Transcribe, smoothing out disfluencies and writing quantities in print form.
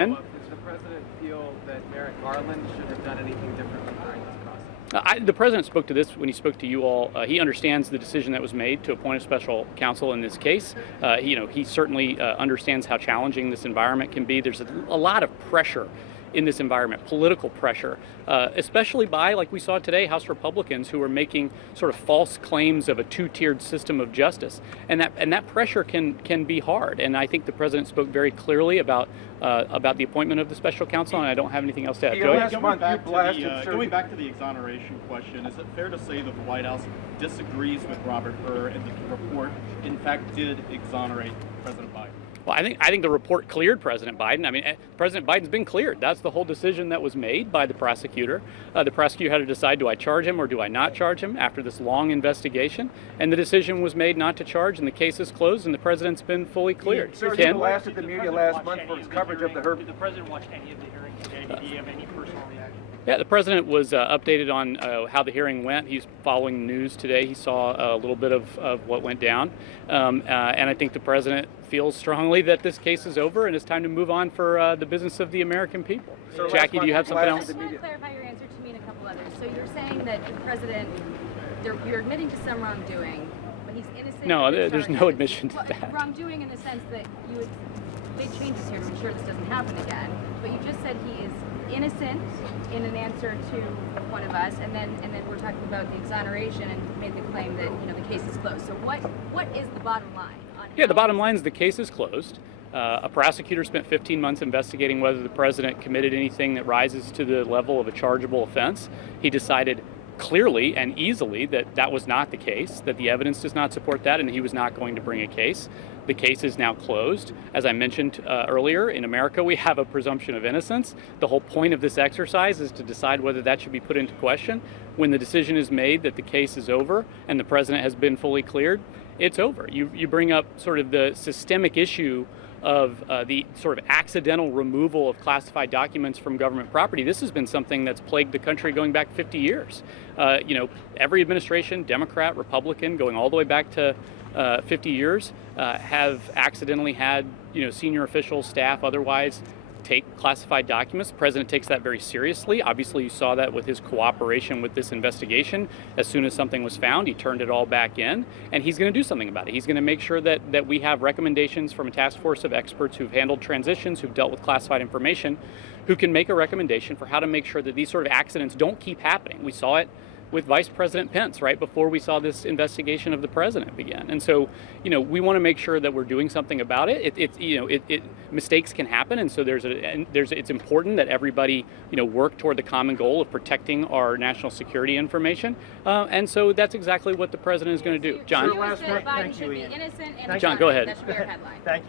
Does the president feel that Merrick Garland should have done anything differently during this process? The president spoke to this when he spoke to you all. He understands the decision that was made to appoint a special counsel in this case. He certainly understands how challenging this environment can be. There's a lot of pressure in this environment, political pressure, especially by, like we saw today, House Republicans who are making sort of false claims of a two-tiered system of justice, and that pressure can be hard. And I think the president spoke very clearly about the appointment of the special counsel, and I don't have anything else to add. Going back to the exoneration question, is it fair to say that the White House disagrees with Robert Hur and that the report, in fact, did exonerate President Biden? Well, I think the report cleared President Biden. I mean, President Biden's been cleared. That's the whole decision that was made by the prosecutor. The prosecutor had to decide, do I charge him or do I not charge him after this long investigation? And the decision was made not to charge, and the case is closed, and the president's been fully cleared. Sir, you blasted at the media last month for his coverage of the Hur. Did the president watch any of the hearing today? Did he have any personal reaction? Yeah, the president was updated on how the hearing went. He's following the news today. He saw a little bit of what went down. And I think the president feels strongly that this case is over and it's time to move on for the business of the American people. So Jackie, do you have something else? I just want to clarify your answer to me and a couple others. So you're saying that the president, you're admitting to some wrongdoing, but he's innocent? No, there's no admission to that. Wrongdoing in the sense that you would make changes here to ensure this doesn't happen again. But you just said he is innocent in an answer to one of us, and then we're talking about the exoneration and made the claim that the case is closed. So what is the bottom line? Yeah, the bottom line is the case is closed. A prosecutor spent 15 months investigating whether the president committed anything that rises to the level of a chargeable offense. He decided clearly and easily that that was not the case, that the evidence does not support that, and he was not going to bring a case. The case is now closed. As I mentioned earlier, in America we have a presumption of innocence. The whole point of this exercise is to decide whether that should be put into question. When the decision is made that the case is over and the president has been fully cleared, it's over. You bring up sort of the systemic issue of the sort of accidental removal of classified documents from government property. This has been something that's plagued the country going back 50 years. Every administration, Democrat, Republican, going all the way back to 50 years, have accidentally had senior officials, staff, otherwise take classified documents. The president takes that very seriously. Obviously, you saw that with his cooperation with this investigation. As soon as something was found, he turned it all back in, and he's going to do something about it. He's going to make sure that we have recommendations from a task force of experts who've handled transitions, who've dealt with classified information, who can make a recommendation for how to make sure that these sort of accidents don't keep happening. We saw it with Vice President Pence right before we saw this investigation of the president begin. And so, we want to make sure that we're doing something about it. Mistakes can happen, and so it's important that everybody, work toward the common goal of protecting our national security information. And so that's exactly what the president is going to do. John? Biden should be innocent and John, go ahead. That should be our headline. Thank you.